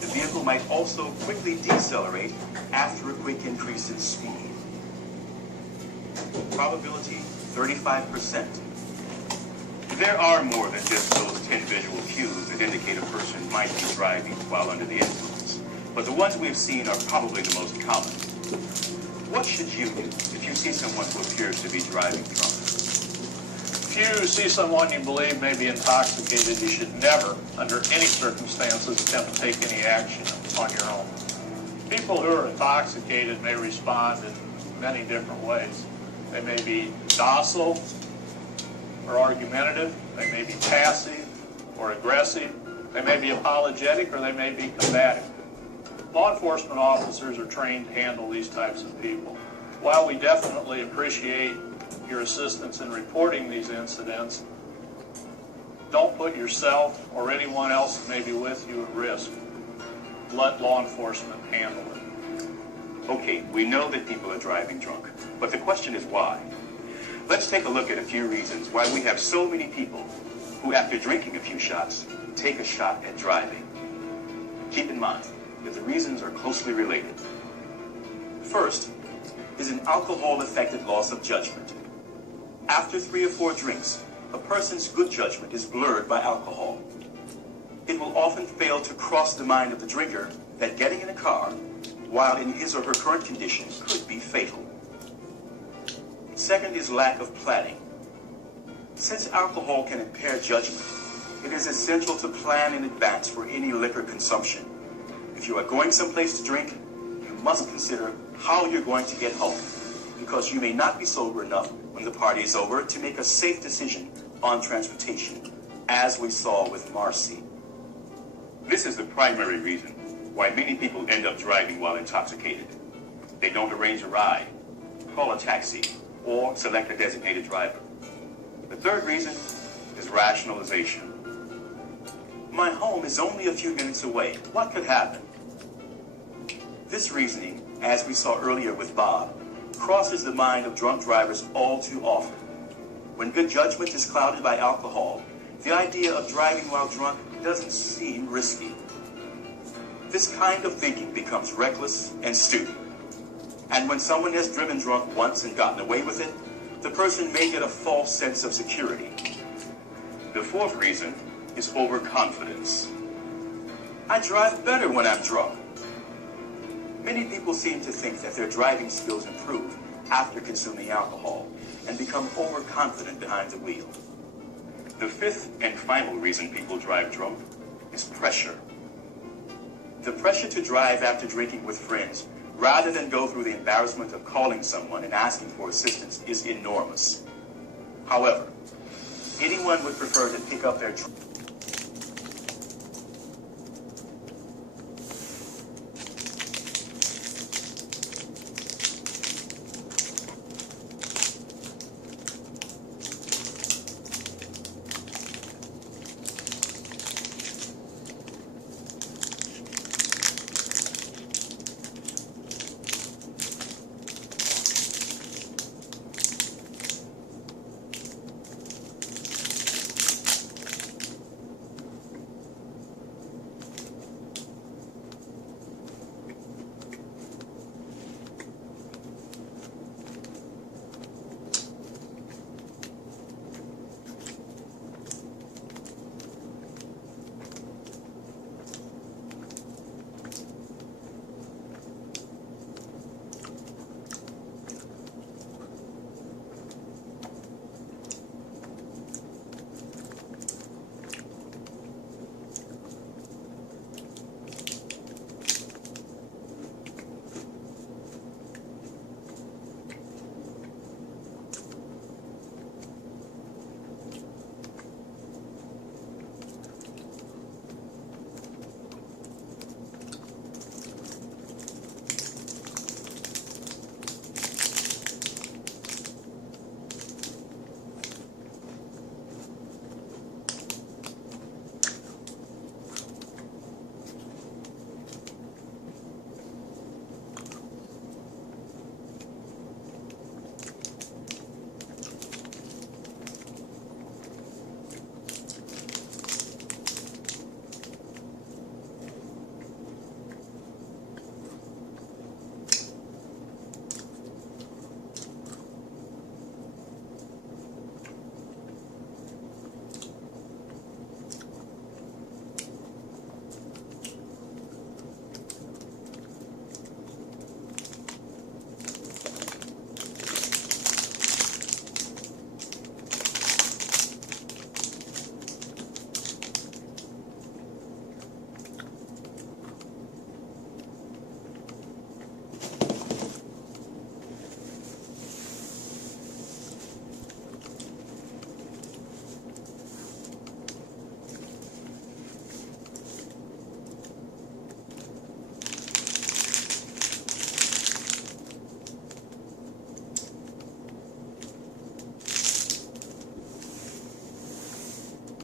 The vehicle might also quickly decelerate after a quick increase in speed. Probability 35%. There are more than just those 10 visual cues that indicate a person might be driving while under the influence, but the ones we've seen are probably the most common. What should you do if you see someone who appears to be driving drunk? If you see someone you believe may be intoxicated, you should never, under any circumstances, attempt to take any action on your own. People who are intoxicated may respond in many different ways. They may be docile or argumentative. They may be passive or aggressive. They may be apologetic or they may be combative. Law enforcement officers are trained to handle these types of people. While we definitely appreciate your assistance in reporting these incidents, don't put yourself or anyone else who may be with you at risk. Let law enforcement handle it. Okay, we know that people are driving drunk, but the question is why? Let's take a look at a few reasons why we have so many people who, after drinking a few shots, take a shot at driving. Keep in mind that the reasons are closely related. First is an alcohol-affected loss of judgment. After 3 or 4 drinks, a person's good judgment is blurred by alcohol. It will often fail to cross the mind of the drinker that getting in a car while in his or her current condition could be fatal. Second is lack of planning. Since alcohol can impair judgment, it is essential to plan in advance for any liquor consumption. If you are going someplace to drink, you must consider how you're going to get home, because you may not be sober enough when the party is over to make a safe decision on transportation, as we saw with Marcy. This is the primary reason why many people end up driving while intoxicated. They don't arrange a ride, call a taxi, or select a designated driver. The third reason is rationalization. My home is only a few minutes away. What could happen? This reasoning, as we saw earlier with Bob, crosses the mind of drunk drivers all too often. When good judgment is clouded by alcohol, the idea of driving while drunk doesn't seem risky. This kind of thinking becomes reckless and stupid. And when someone has driven drunk once and gotten away with it, the person may get a false sense of security. The fourth reason is overconfidence. I drive better when I'm drunk. Many people seem to think that their driving skills improve after consuming alcohol and become overconfident behind the wheel. The fifth and final reason people drive drunk is pressure. The pressure to drive after drinking with friends, rather than go through the embarrassment of calling someone and asking for assistance, is enormous. However, anyone would prefer to pick up their